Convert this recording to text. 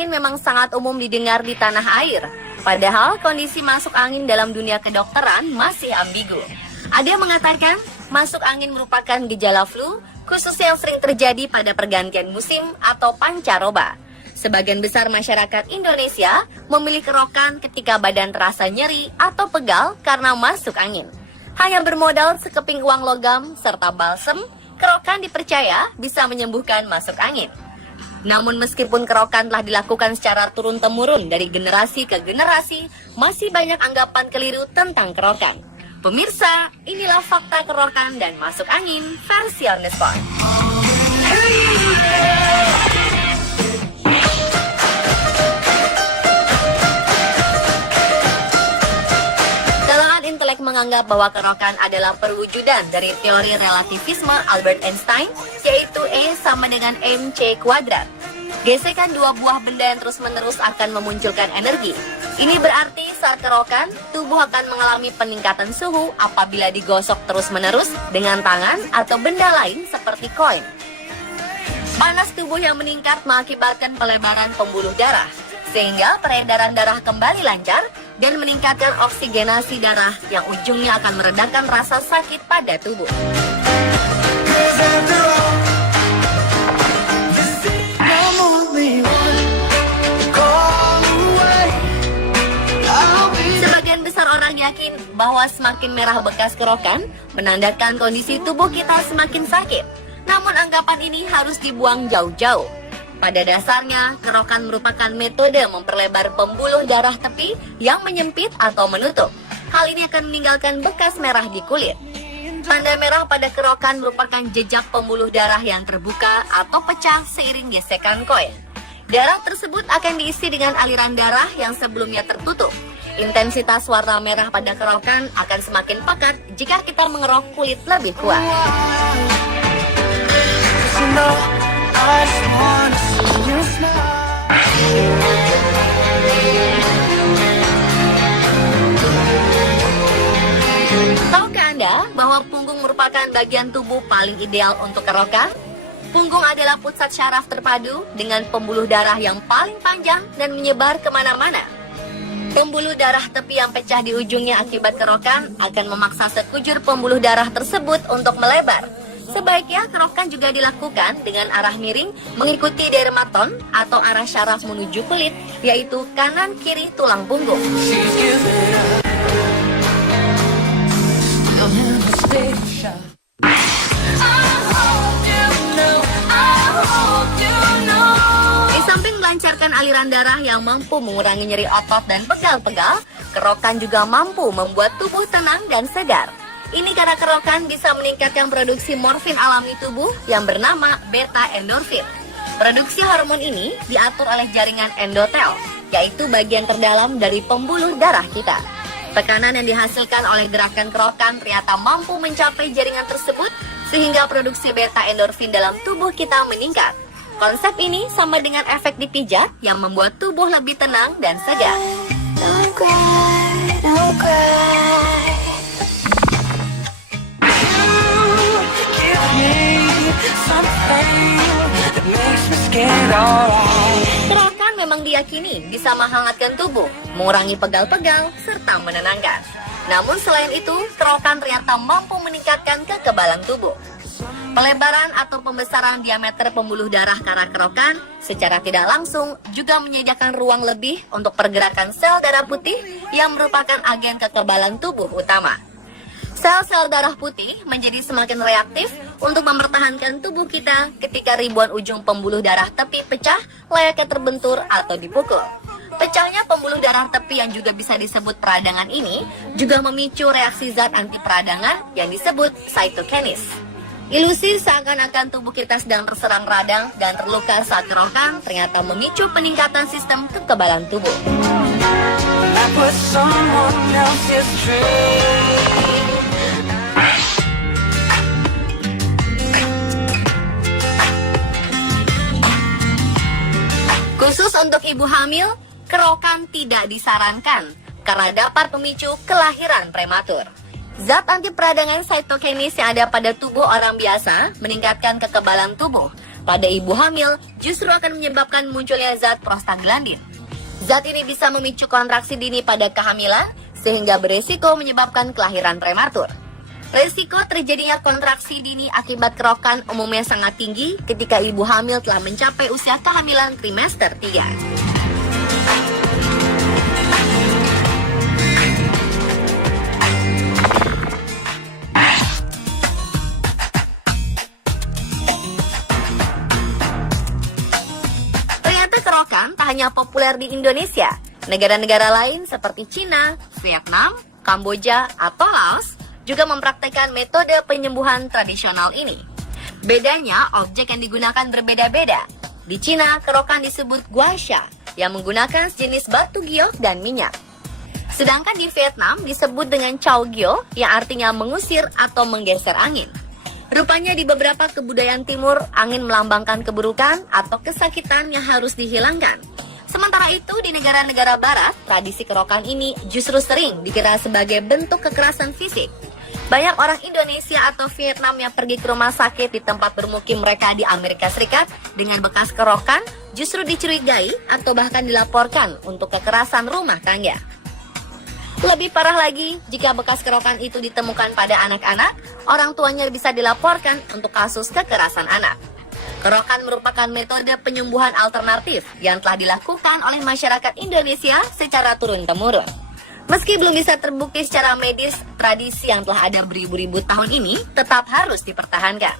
angin memang sangat umum didengar di tanah air. Padahal kondisi masuk angin dalam dunia kedokteran masih ambigu. Ada yang mengatakan masuk angin merupakan gejala flu, khususnya yang sering terjadi pada pergantian musim atau pancaroba. Sebagian besar masyarakat Indonesia memilih kerokan ketika badan terasa nyeri atau pegal karena masuk angin. Hanya bermodal sekeping uang logam serta balsem, kerokan dipercaya bisa menyembuhkan masuk angin. Namun meskipun kerokan telah dilakukan secara turun-temurun dari generasi ke generasi, masih banyak anggapan keliru tentang kerokan. Pemirsa, inilah fakta kerokan dan masuk angin versi on the spot. Kalangan intelek menganggap bahwa kerokan adalah perwujudan dari teori relativisme Albert Einstein, yaitu E sama dengan mc². Gesekan dua buah benda yang terus-menerus akan memunculkan energi. Ini berarti saat kerokan, tubuh akan mengalami peningkatan suhu apabila digosok terus-menerus dengan tangan atau benda lain seperti koin. Panas tubuh yang meningkat mengakibatkan pelebaran pembuluh darah, sehingga peredaran darah kembali lancar dan meningkatkan oksigenasi darah yang ujungnya akan meredakan rasa sakit pada tubuh. Sebagian besar orang yakin bahwa semakin merah bekas kerokan menandakan kondisi tubuh kita semakin sakit. Namun anggapan ini harus dibuang jauh-jauh. Pada dasarnya, kerokan merupakan metode memperlebar pembuluh darah tepi yang menyempit atau menutup. Hal ini akan meninggalkan bekas merah di kulit. Tanda merah pada kerokan merupakan jejak pembuluh darah yang terbuka atau pecah seiring gesekan koin. Darah tersebut akan diisi dengan aliran darah yang sebelumnya tertutup. Intensitas warna merah pada kerokan akan semakin pekat jika kita mengerok kulit lebih kuat. Tahukah Anda bahwa punggung merupakan bagian tubuh paling ideal untuk kerokan? Punggung adalah pusat syaraf terpadu dengan pembuluh darah yang paling panjang dan menyebar kemana-mana. Pembuluh darah tepi yang pecah di ujungnya akibat kerokan akan memaksa sekujur pembuluh darah tersebut untuk melebar. Sebaiknya kerokan juga dilakukan dengan arah miring mengikuti dermaton atau arah syaraf menuju kulit, yaitu kanan kiri tulang punggung. Di samping melancarkan aliran darah yang mampu mengurangi nyeri otot dan pegal-pegal, kerokan juga mampu membuat tubuh tenang dan segar. Ini karena kerokan bisa meningkatkan produksi morfin alami tubuh yang bernama beta endorfin. Produksi hormon ini diatur oleh jaringan endotel, yaitu bagian terdalam dari pembuluh darah kita. Tekanan yang dihasilkan oleh gerakan kerokan ternyata mampu mencapai jaringan tersebut, sehingga produksi beta endorfin dalam tubuh kita meningkat. Konsep ini sama dengan efek dipijat yang membuat tubuh lebih tenang dan segar. Don't cry, don't cry. Kerokan memang diyakini bisa menghangatkan tubuh, mengurangi pegal-pegal, serta menenangkan. Namun selain itu, kerokan ternyata mampu meningkatkan kekebalan tubuh. Pelebaran atau pembesaran diameter pembuluh darah karena kerokan secara tidak langsung juga menyediakan ruang lebih untuk pergerakan sel darah putih yang merupakan agen kekebalan tubuh utama. Sel-sel darah putih menjadi semakin reaktif untuk mempertahankan tubuh kita ketika ribuan ujung pembuluh darah tepi pecah layaknya terbentur atau dipukul. Pecahnya pembuluh darah tepi yang juga bisa disebut peradangan ini juga memicu reaksi zat anti peradangan yang disebut cytokinis. Ilusi seakan-akan tubuh kita sedang terserang radang dan terluka saat kerokan ternyata memicu peningkatan sistem kekebalan tubuh. Khusus untuk ibu hamil, kerokan tidak disarankan karena dapat memicu kelahiran prematur. Zat anti peradangan cytokinis yang ada pada tubuh orang biasa meningkatkan kekebalan tubuh. pada ibu hamil justru akan menyebabkan munculnya zat prostaglandin. Zat ini bisa memicu kontraksi dini pada kehamilan, sehingga beresiko menyebabkan kelahiran prematur. Resiko terjadinya kontraksi dini akibat kerokan umumnya sangat tinggi ketika ibu hamil telah mencapai usia kehamilan trimester 3. Kerokan tak hanya populer di Indonesia, negara-negara lain seperti Cina, Vietnam, Kamboja, atau Laos juga mempraktikkan metode penyembuhan tradisional ini. Bedanya, objek yang digunakan berbeda-beda. Di Cina, kerokan disebut gua sha, yang menggunakan sejenis batu giok dan minyak. Sedangkan di Vietnam disebut dengan chow gyo, yang artinya mengusir atau menggeser angin. Rupanya di beberapa kebudayaan timur, angin melambangkan keburukan atau kesakitan yang harus dihilangkan. Sementara itu, di negara-negara barat, tradisi kerokan ini justru sering dikira sebagai bentuk kekerasan fisik. Banyak orang Indonesia atau Vietnam yang pergi ke rumah sakit di tempat bermukim mereka di Amerika Serikat dengan bekas kerokan justru dicurigai atau bahkan dilaporkan untuk kekerasan rumah tangga. Lebih parah lagi, jika bekas kerokan itu ditemukan pada anak-anak, orang tuanya bisa dilaporkan untuk kasus kekerasan anak. Kerokan merupakan metode penyembuhan alternatif yang telah dilakukan oleh masyarakat Indonesia secara turun-temurun. Meski belum bisa terbukti secara medis, tradisi yang telah ada beribu-ribu tahun ini tetap harus dipertahankan.